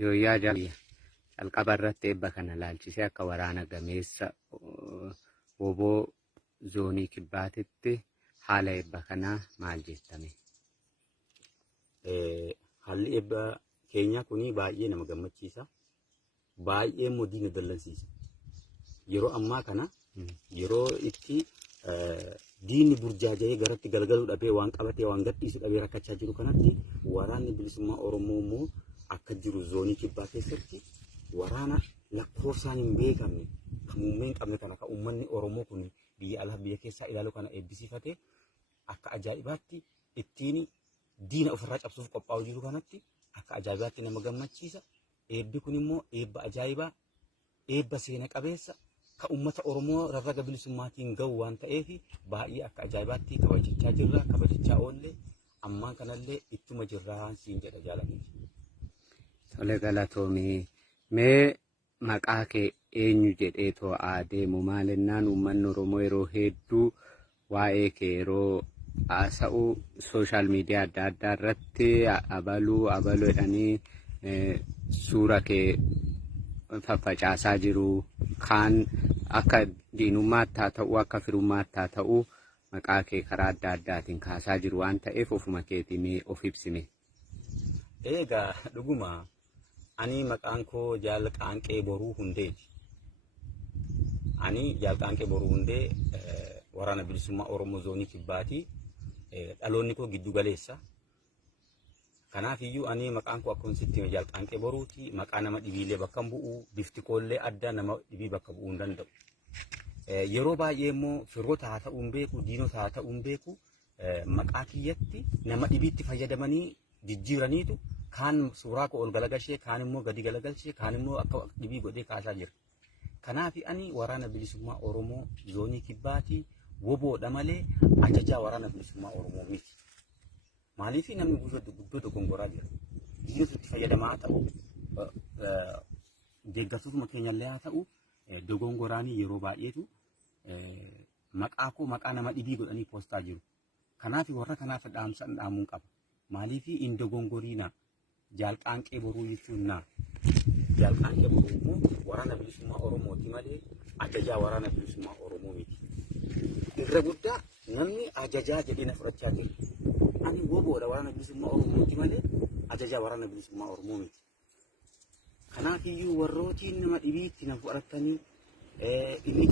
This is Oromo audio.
Yooyyaa Jaamiyaa calqaba irratti eebba kana laalchisee akka waraana gameessa oboo zoonii kibbaatitti haala eebba kanaa maal jettame? Haalli eebba keenyaa kuni baay'ee nama gammachiisa. Baay'ee immoo diina dallansiisa. Yeroo ammaa kana yeroo itti diinni burjaaja'ee garatti galgaluu dhabee waan qabatee waan gadhiisu dhabee rakkachaa jiru kanatti waraanni bilisummaa Oromoo immoo akka jiru zoonii kibbaa keessatti waraana lakkoofsaan hin beekamne kan muummee hin qabne kana kan uummanni Oromoo kun biyya alaa biyya keessaa ilaalu kana eebbisiifatee akka ajaa'ibaatti ittiin diina ofirraa cabsuuf qophaa'u jiru kanatti akka ajaa'ibaatti nama gammachiisa. Eebbi kun immoo eebba ajaa'ibaa, eebba seena qabeessa kan uummata Oromoo rarraga bilisummaatiin gahu waan ta'eef baay'ee akka ajaa'ibaatti kabajachaa jirra, kabajachaa oollee ammaan kanallee ittuma jirraa siin jedha jaalatanii. Tole galatoomii. Mee maqaa kee eenyu jedhee too'aa deemu? Maalinnaan uummanni Oromoo yeroo hedduu waa'ee kee yeroo haasa'u sooshaal miidiyaa adda addaa irratti abaluu jedhanii suura kee faffacaasaa jiru. Kaan akka diinummaatti haa ta'u akka firummaatti haa ta'u maqaa kee karaa adda addaatiin kaasaa jiru waan ta'eef ofuma keetii mee of ibsime. Egaa dhuguma ani maqaan koo Jaal Qaanqee Boruu Hundeeti. Ani Jaal Qaanqee Boruu Hundee waraana bilisummaa Oromoo zoonii kibbaati. Dhaloonni koo giddu galeessa. Kanaaf iyyuu ani maqaan koo akkuma sitti Jaal Qaanqee Boruuti. Maqaa nama dhibiilee bakka bu'u, bifti koollee adda nama dhibii bakka bu'uu hin danda'u. Yeroo baay'ee immoo firoota haa ta'uu hin beeku, diinota haa ta'uu hin beeku, maqaa kiyyatti nama dhibiitti fayyadamanii jijjiiraniitu kaan suuraa koo ol galagalchee, kaan immoo gadi galagalchee, kaan immoo akka dhibii godhee kaasaa jira. Kanaaf ani waraana bilisummaa Oromoo zoonii kibbaati. Woboodha malee ajajaa waraana bilisummaa Oromoo miti. Maaliif namni guddoo dogongoraa jira. Diinota itti fayyadamaa haa ta'u, deeggartootuma keenyallee haa ta'u, dogongoraanii yeroo baay'eetu maqaa koo maqaa nama dhibii godhanii poostaa jiru. Kanaaf warra kanaaf dhaamsan dhaamuun qaba. Maaliif hin dogongoriina? Jaal Qaanqee Boruu jechuun naa. Jaal Qaanqee Boruu immoo waraana bilisummaa Oromooti malee ajajaa waraana bilisummaa Oromoo miti. Irra guddaa namni ajajaa jedhee na fudhachaa jira. Ani woboodha waraana bilisummaa Oromooti malee ajajaa waraana bilisummaa Oromoo miti. Kanaaf iyyuu warrootiin nama dhibiitti na fudhatanii inni